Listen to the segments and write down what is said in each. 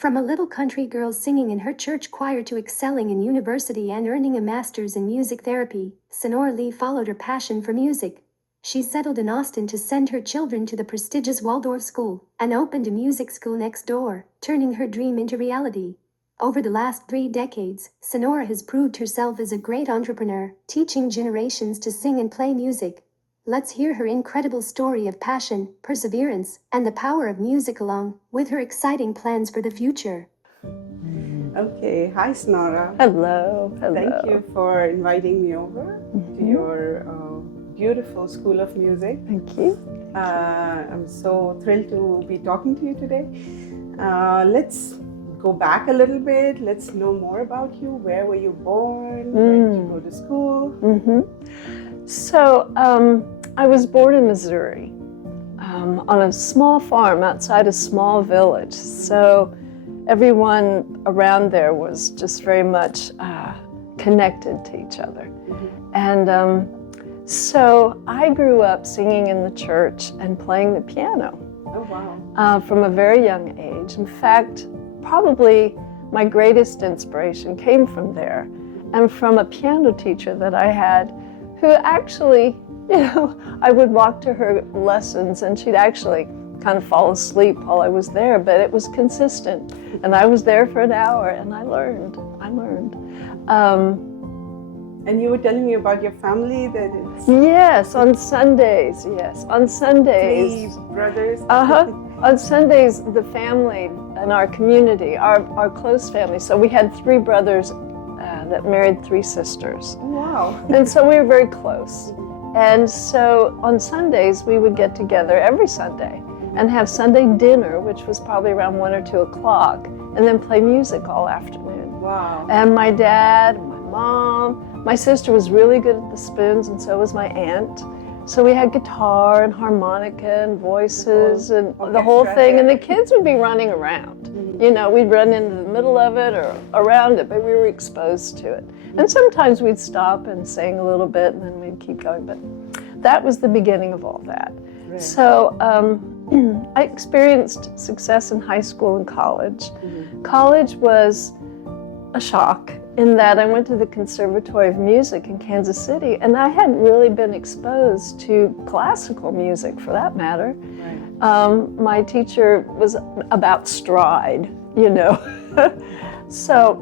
From a little country girl singing in her church choir to excelling in university and earning a master's in music therapy, Sonora Lee followed her passion for music. She settled in Austin to send her children to the prestigious Waldorf school and opened a music school next door, turning her dream into reality. Over the last 3 decades, Sonora has proved herself as a great entrepreneur, teaching generations to sing and play music. Let's hear her incredible story of passion, perseverance, and the power of music along with her exciting plans for the future. Okay, hi Sonora. Hello. Thank you for inviting me over to your beautiful School of Music. Thank you. I'm so thrilled to be talking to you today. Let's go back a little bit. Let's know more about you. Where were you born? Where did you go to school? So I was born in Missouri on a small farm outside a small village. So everyone around there was just very much connected to each other. And so I grew up singing in the church and playing the piano. Oh, wow. From a very young age. In fact, probably my greatest inspiration came from there and from a piano teacher that I had who actually, I would walk to her lessons and she'd actually kind of fall asleep while I was there, but it was consistent. And I was there for an hour and I learned. And you were telling me about your family, that it's... Yes, on Sundays, On Sundays. 3 brothers? On Sundays, the family and our community, our close family. So we had 3 brothers that married 3 sisters. Wow. And so we were very close. And so on Sundays, we would get together every Sunday and have Sunday dinner, which was probably around 1 or 2 o'clock, and then play music all afternoon. Wow. And my dad, my mom, my sister was really good at the spoons, and so was my aunt. So we had guitar and harmonica and voices and the whole thing, and the kids would be running around. We'd run into the middle of it or around it, but we were exposed to it. And sometimes we'd stop and sing a little bit, and then we'd keep going. But that was the beginning of all that. Right. So I experienced success in high school and college. College was a shock in that I went to the Conservatory of Music in Kansas City, and I hadn't really been exposed to classical music, for that matter. Right. My teacher was about stride, So,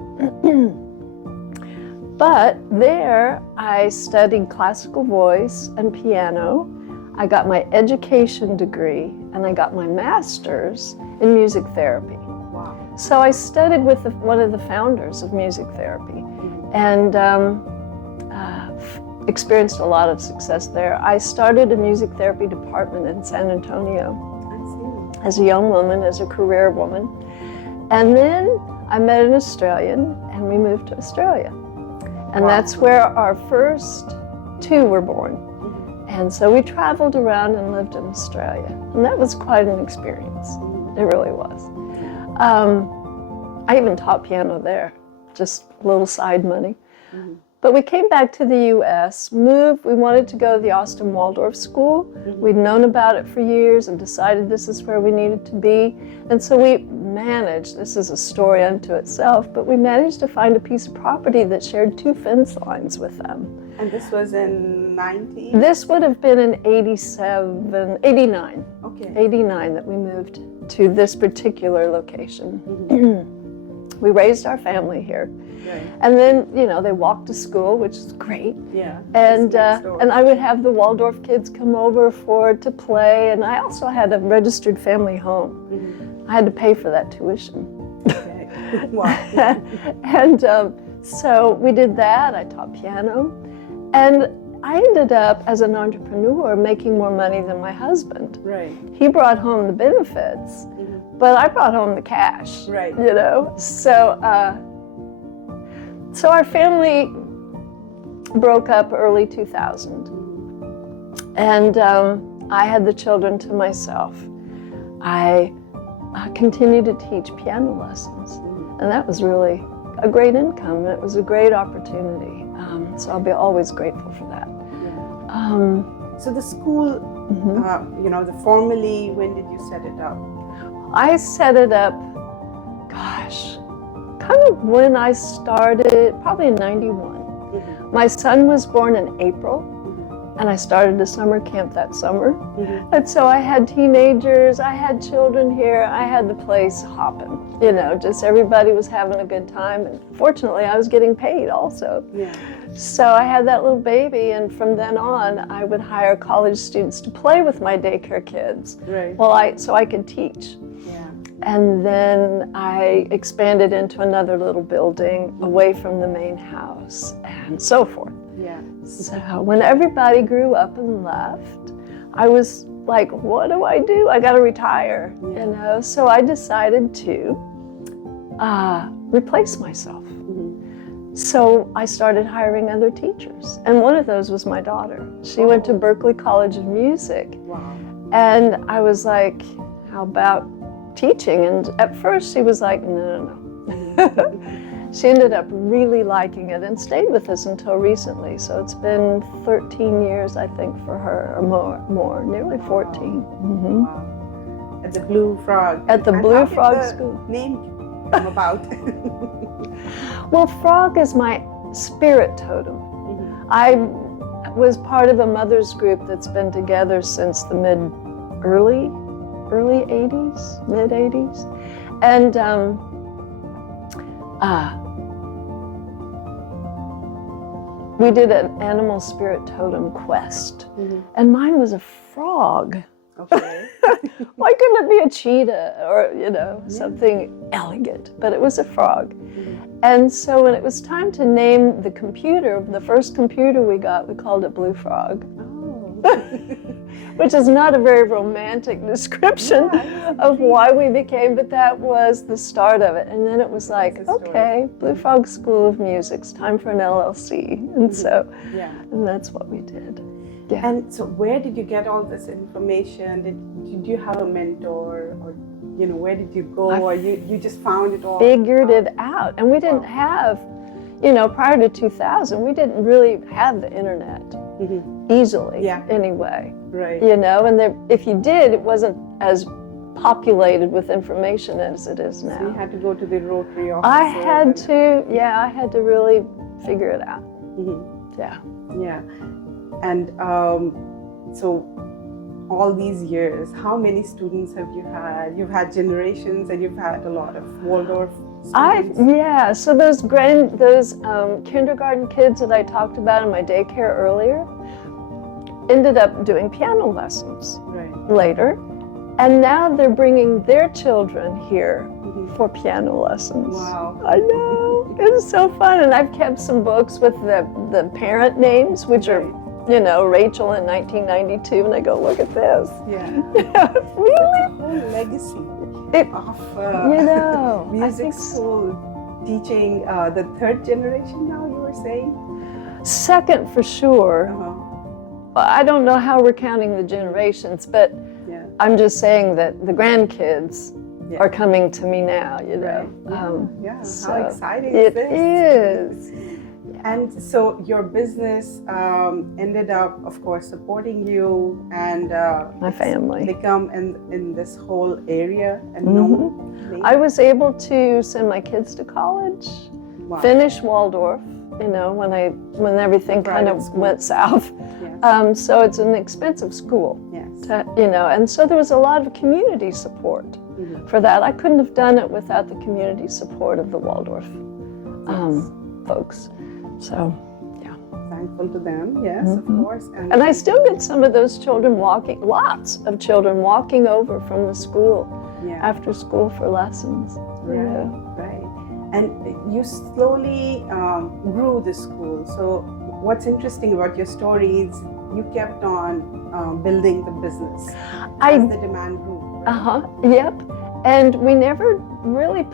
but there I studied classical voice and piano. I got my education degree, and I got my master's in music therapy. So I studied with one of the founders of music therapy and experienced a lot of success there. I started a music therapy department in San Antonio as a young woman, as a career woman. And then I met an Australian and we moved to Australia. And that's where our first 2 were born. And so we traveled around and lived in Australia. And that was quite an experience. It really was. I even taught piano there, just a little side money. But we came back to the U.S., moved. We wanted to go to the Austin Waldorf School. We'd known about it for years and decided this is where we needed to be. And so we managed, this is a story unto itself, but we managed to find a piece of property that shared 2 fence lines with them. And this was in 90? This would have been in 89. Okay. 89 that we moved to this particular location. We raised our family here. Right. And then, they walked to school, which is great. Yeah. And I would have the Waldorf kids come over to play. And I also had a registered family home. I had to pay for that tuition. Okay. Wow. And so we did that. I taught piano. And I ended up, as an entrepreneur, making more money than my husband. Right. He brought home the benefits, but I brought home the cash. Right. So our family broke up early 2000, and I had the children to myself. I continued to teach piano lessons, and that was really a great income. It was a great opportunity, so I'll be always grateful for that. So the school, formally, when did you set it up? I set it up, gosh, kind of when I started, probably in 91. My son was born in April, and I started a summer camp that summer. And so I had teenagers, I had children here, I had the place hopping. You know, just everybody was having a good time. And fortunately, I was getting paid also. Yeah. So I had that little baby, and from then on, I would hire college students to play with my daycare kids. Right. So I could teach. Yeah. And then I expanded into another little building away from the main house and so forth. Yeah. So when everybody grew up and left, I was like, what do? I got to retire, you know? So I decided to replace myself. So I started hiring other teachers. And one of those was my daughter. She went to Berklee College of Music. Wow. And I was like, how about teaching? And at first she was like, no. She ended up really liking it and stayed with us until recently. So it's been 13 years, I think, for her, or more, nearly 14. Wow. At the Blue Frog. At the And Blue how did Frog the School. name come about? Well, frog is my spirit totem. I was part of a mother's group that's been together since the early 80s, mid 80s. And we did an animal spirit totem quest. And mine was a frog. Okay. Why couldn't it be a cheetah or, you know, something elegant? But it was a frog. And so when it was time to name the computer, the first computer we got, we called it Blue Frog. Which is not a very romantic description of why we became, but that was the start of it. And then it was like, okay, Blue Frog School of Music's time for an LLC. And so, and that's what we did. Yeah. And so where did you get all this information? Did you have a mentor, or, you know, where did you go, or you just found it all? Figured it out. And we didn't have, you know, prior to 2000, we didn't really have the internet easily anyway. Right. You know, and if you did, it wasn't as populated with information as it is now. So you had to go to the Rotary office. I had to really figure it out. Yeah. Yeah. And so all these years, how many students have you had? You've had generations, and you've had a lot of Waldorf students. So those kindergarten kids that I talked about in my daycare earlier ended up doing piano lessons later. And now they're bringing their children here for piano lessons. Wow. I know. It's so fun. And I've kept some books with the parent names, which are, you know, Rachel in 1992, and I go, look at this. Really? It's a whole legacy of you know, music school teaching, the third generation now, you were saying? Second for sure. I don't know how we're counting the generations, but I'm just saying that the grandkids are coming to me now, you know. How exciting it is. is. And so your business ended up, of course, supporting you and my family. Become in this whole area and known. I was able to send my kids to college, finish Waldorf, you know, when everything kind of went south. So it's an expensive school, you know, and so there was a lot of community support for that. I couldn't have done it without the community support of the Waldorf folks. So, yeah. Thankful to them, yes, of course. And I still get some of those children lots of children walking over from the school after school for lessons. Right. And you slowly grew the school. So what's interesting about your story is you kept on building the business as the demand grew. Right? Yep. And we never really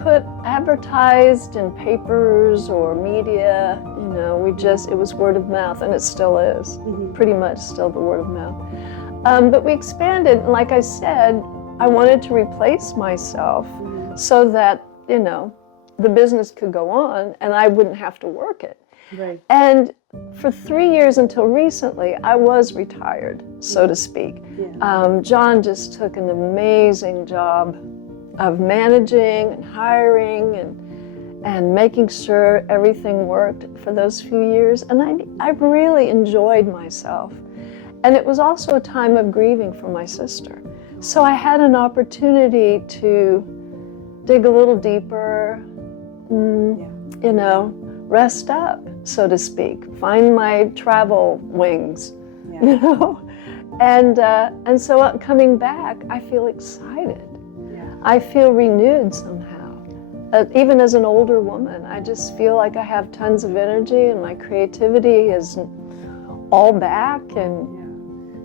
advertised in papers or media, you know, it was word of mouth, and it still is, pretty much still the word of mouth. But we expanded, and like I said, I wanted to replace myself so that, you know, the business could go on and I wouldn't have to work it. Right. And for 3 years until recently, I was retired, so to speak. John just took an amazing job of managing and hiring and making sure everything worked for those few years. And I really enjoyed myself. And it was also a time of grieving for my sister. So I had an opportunity to dig a little deeper, you know, rest up, so to speak, find my travel wings, you know. And so coming back, I feel excited. I feel renewed somehow. Even as an older woman, I just feel like I have tons of energy and my creativity is all back and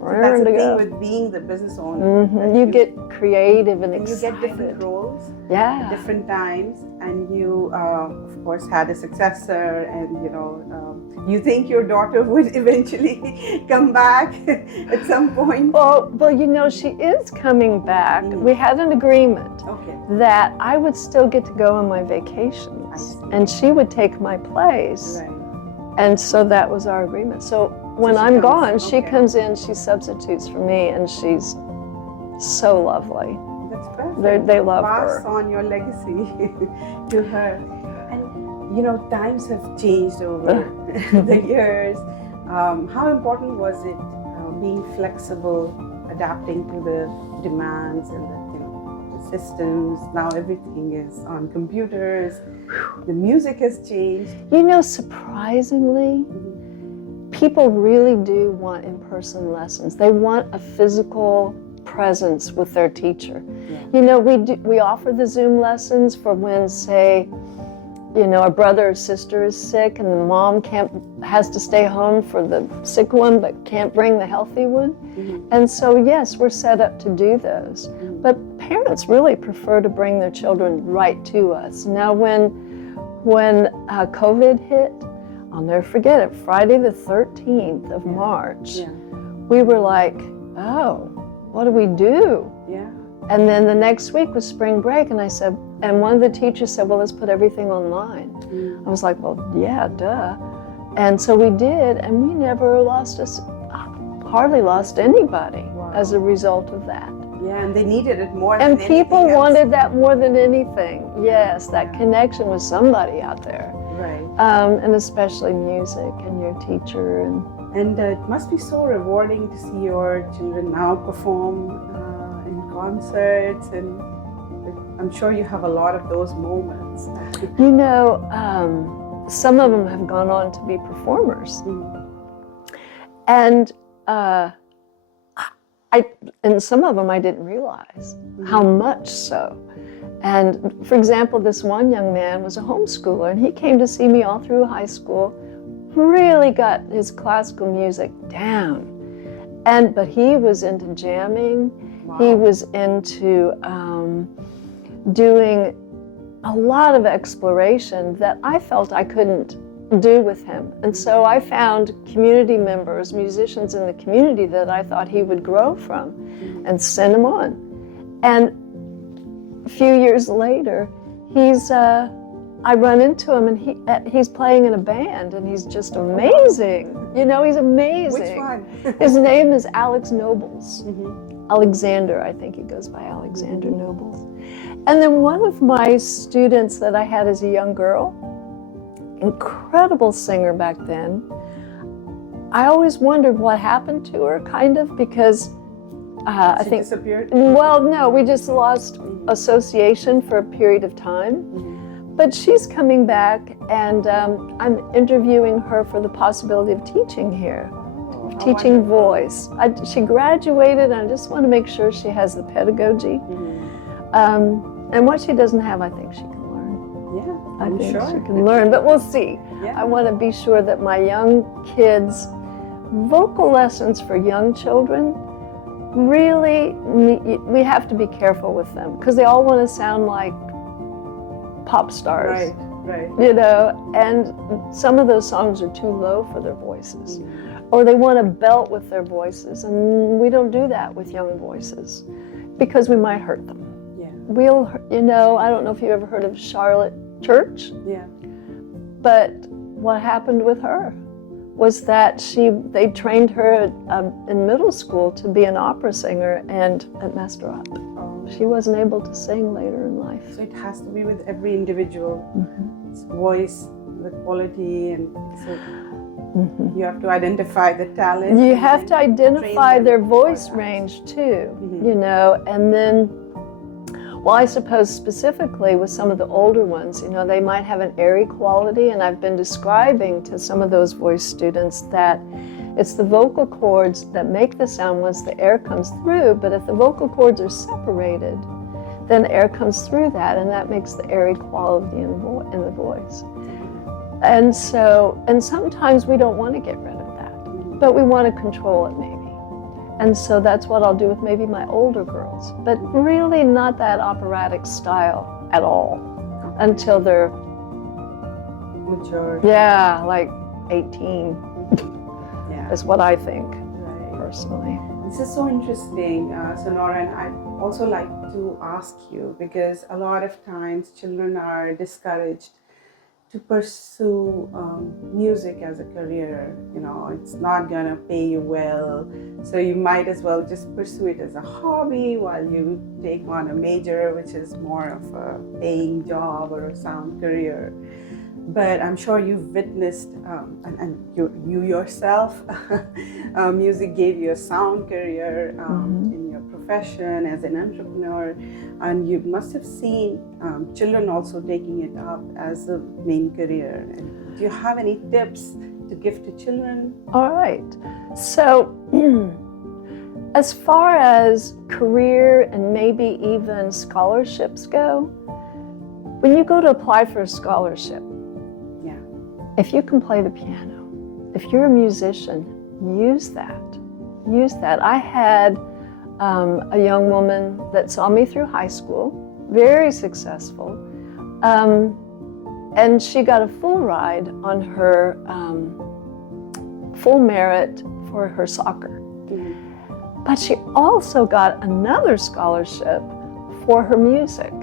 that's the thing with being the business owner. You get creative and excited. You get different roles at different times, and you, of course, had a successor, and you know, you think your daughter would eventually come back at some point. Well, you know, she is coming back. We had an agreement that I would still get to go on my vacations, and she would take my place. And so that was our agreement. So when I'm gone, she comes in, she substitutes for me, and she's so lovely. That's perfect. They love her. Pass on your legacy to her. And you know, times have changed over the years. How important was it being flexible, adapting to the demands and the systems? Now everything is on computers. The music has changed. You know, surprisingly, people really do want in-person lessons. They want a physical presence with their teacher. You know, we offer the Zoom lessons for when, say, you know, a brother or sister is sick and the mom has to stay home for the sick one but can't bring the healthy one. And so yes, we're set up to do those. But parents really prefer to bring their children right to us. Now when COVID hit, I'll never forget it, Friday the 13th of March, we were like, oh, what do we do? And then the next week was spring break, and I said, and one of the teachers said, well, let's put everything online. I was like, well, yeah, duh. And so we did, and we never hardly lost anybody as a result of that. Yeah, and they needed it more than anything And people else. wanted that more than anything. Yes, that connection with somebody out there. Right. And especially music and your teacher. And it must be so rewarding to see your children now perform in concerts, and I'm sure you have a lot of those moments. You know, some of them have gone on to be performers. And and some of them I didn't realize how much so. And for example, this one young man was a homeschooler, and he came to see me all through high school, really got his classical music down. But he was into jamming. He was into doing a lot of exploration that I felt I couldn't do with him. And so I found community members, musicians in the community that I thought he would grow from, and sent him on. And a few years later, I run into him, and he's playing in a band, and he's just amazing. You know, he's amazing. Which one? His name is Alex Nobles. Alexander, I think he goes by Alexander Nobles. And then one of my students that I had as a young girl, incredible singer back then, I always wondered what happened to her, kind of, because I think she disappeared? Well, no, we just lost association for a period of time. But she's coming back, and I'm interviewing her for the possibility of teaching here, teaching voice. She graduated, and I just want to make sure she has the pedagogy. And what she doesn't have, I think she can learn. Yeah, I think sure she can learn, but we'll see. Yeah. I want to be sure that my young kids, vocal lessons for young children, really, we have to be careful with them, because they all want to sound like pop stars. Right. You know, and some of those songs are too low for their voices. Or they want to belt with their voices, and we don't do that with young voices, because we might hurt them. You know, I don't know if you ever heard of Charlotte Church. But what happened with her was that they trained her in middle school to be an opera singer, and it messed her up. She wasn't able to sing later in life. So it has to be with every individual. It's voice, the quality, and so you have to identify the talent. You and have to then identify train them their for voice that. range too, you know, and then, well, I suppose specifically with some of the older ones, you know, they might have an airy quality, and I've been describing to some of those voice students that it's the vocal cords that make the sound once the air comes through, but if the vocal cords are separated, then air comes through that, and that makes the airy quality in the voice. And so, and sometimes we don't want to get rid of that, but we want to control it maybe. And so that's what I'll do with maybe my older girls, but really not that operatic style at all until they're Mature. yeah, like 18 Yeah. is what I think Right. personally. This is so interesting, Sonora, and I'd also like to ask you, because a lot of times children are discouraged to pursue music as a career. You know, it's not gonna pay you well, so you might as well just pursue it as a hobby while you take on a major, which is more of a paying job or a sound career. But I'm sure you've witnessed, and you yourself, music gave you a sound career in your profession as an entrepreneur, and you must have seen children also taking it up as a main career. And do you have any tips to give to children? All right. So, as far as career and maybe even scholarships go, when you go to apply for a scholarship, if you can play the piano, if you're a musician, use that. Use that. I had a young woman that saw me through high school, very successful, and she got a full ride on her full merit for her soccer. But she also got another scholarship for her music.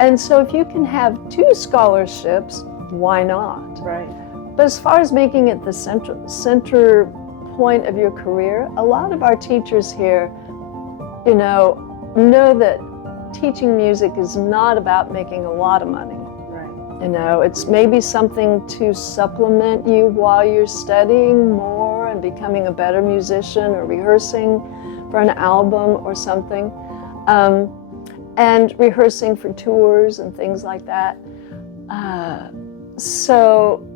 And so if you can have 2 scholarships, why not? Right. But as far as making it the center point of your career, a lot of our teachers here, you know that teaching music is not about making a lot of money. Right. You know, it's maybe something to supplement you while you're studying more and becoming a better musician or rehearsing for an album or something, and rehearsing for tours and things like that. So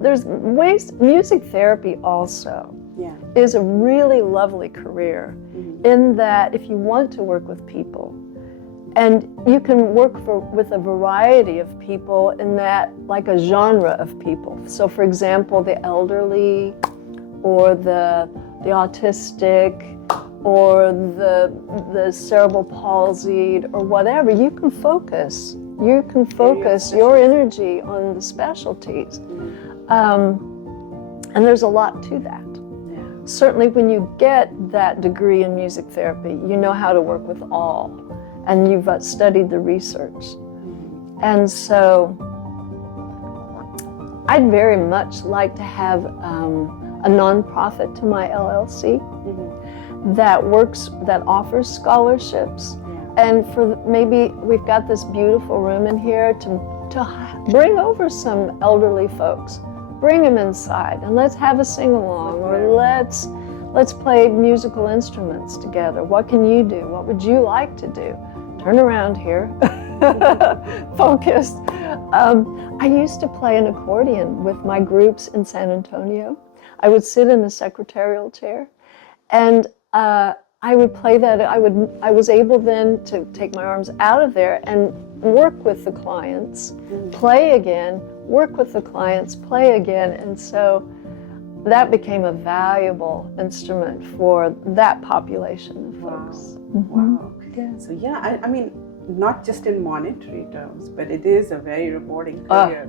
there's ways. Music therapy also is a really lovely career in that if you want to work with people, and you can work with a variety of people in that, like a genre of people. So for example, the elderly or the autistic or the cerebral palsied or whatever, you can focus your energy on the specialties. And there's a lot to that. Certainly when you get that degree in music therapy, you know how to work with all, and you've studied the research. And so I'd very much like to have a nonprofit to my LLC that offers scholarships. And for maybe we've got this beautiful room in here to bring over some elderly folks, bring them inside, and let's have a sing-along, or let's play musical instruments together. What can you do? What would you like to do? Turn around here, focused. I used to play an accordion with my groups in San Antonio. I would sit in the secretarial chair, and I would play that. I was able then to take my arms out of there and work with the clients, play again, work with the clients, play again. And so that became a valuable instrument for that population of folks. Wow. So yeah, I mean, not just in monetary terms, but it is a very rewarding career.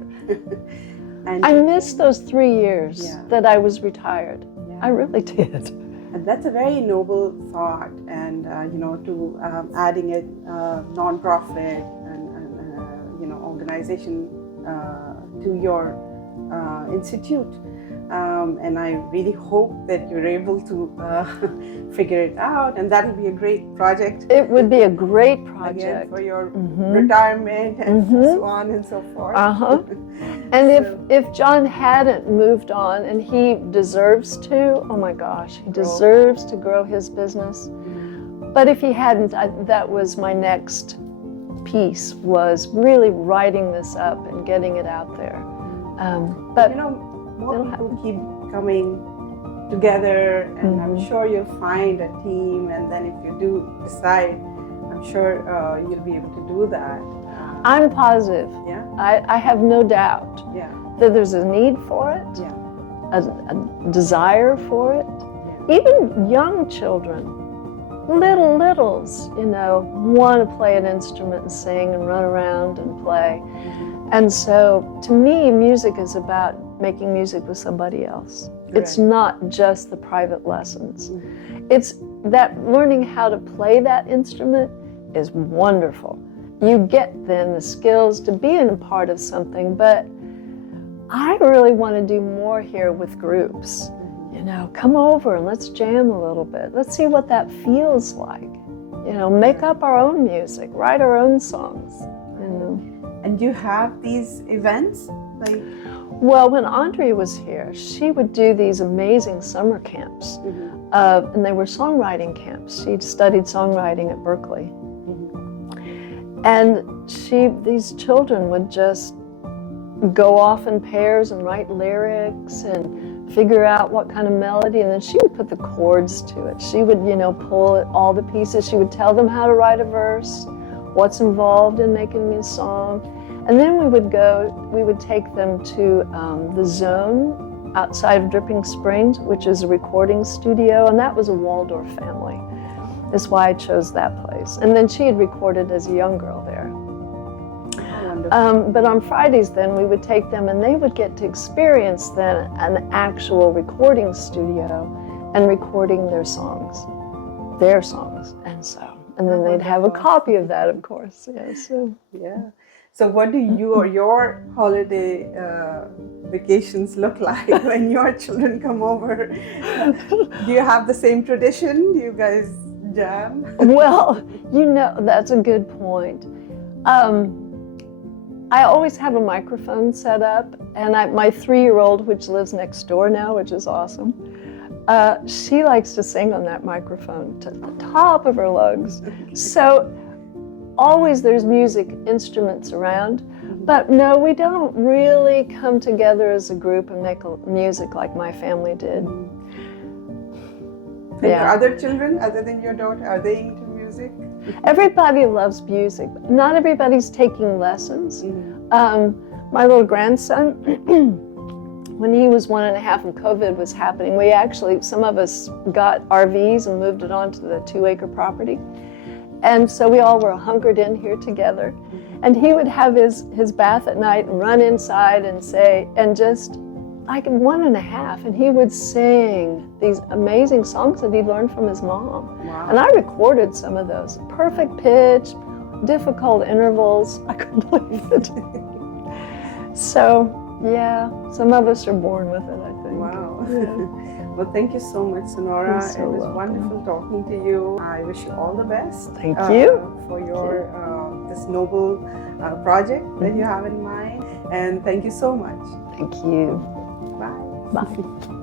And I missed those 3 years that I was retired. I really did. And that's a very noble thought, and to adding a non-profit and organization to your institute. And I really hope that you're able to figure it out, and that'll be a great project. It would be a great Again, project. for your retirement and so on and so forth. And So- if John hadn't moved on, and he deserves to, oh my gosh, he deserves to grow his business. But if he hadn't, that was my next piece, was really writing this up and getting it out there. But you know, more people keep coming together, and I'm sure you'll find a team, and then if you do decide, I'm sure you'll be able to do that. I'm positive. Yeah, I have no doubt yeah, that there's a need for it, yeah. a desire for it. Even young children, littles, want to play an instrument and sing and run around and play. And so, to me, music is about making music with somebody else. It's not just the private lessons. It's that learning how to play that instrument is wonderful. You get then the skills to be in a part of something, but I really want to do more here with groups. Come over and let's jam a little bit. Let's see what that feels like. Make up our own music, write our own songs. And you have these events? Well, when Andrea was here, she would do these amazing summer camps. And they were songwriting camps. She'd studied songwriting at Berkeley. And these children would just go off in pairs and write lyrics and figure out what kind of melody, and then she would put the chords to it. She would, pull all the pieces. She would tell them how to write a verse, what's involved in making a song. And then we would take them to the Zone outside of Dripping Springs, which is a recording studio, and that was a Waldorf family. That's why I chose that place. And then she had recorded as a young girl there. But on Fridays then we would take them, and they would get to experience then an actual recording studio and recording their songs. And then they'd have a copy of that, of course. Yeah. So what do your holiday vacations look like when your children come over? Do you have the same tradition? Do you guys jam? Well, that's a good point. I always have a microphone set up, and my 3-year-old, which lives next door now, which is awesome, she likes to sing on that microphone to the top of her lungs. So always there's music instruments around, but no, we don't really come together as a group and make music like my family did. And your other children, other than your daughter, are they into music? Everybody loves music. Not everybody's taking lessons. My little grandson, when he was 1.5 and COVID was happening, some of us got RVs and moved it onto the 2-acre property. And so we all were hunkered in here together. And he would have his bath at night and run inside and say, and just like 1.5, and he would sing these amazing songs that he'd learned from his mom. Wow. And I recorded some of those. Perfect pitch, difficult intervals. I couldn't believe it. So, yeah, some of us are born with it, I think. Wow. Yeah. Well, thank you so much, Sonora. You're so it was welcome. wonderful talking to you. I wish you all the best. Thank you. For your this noble project that you have in mind. And thank you so much. Thank you. Bye. Bye.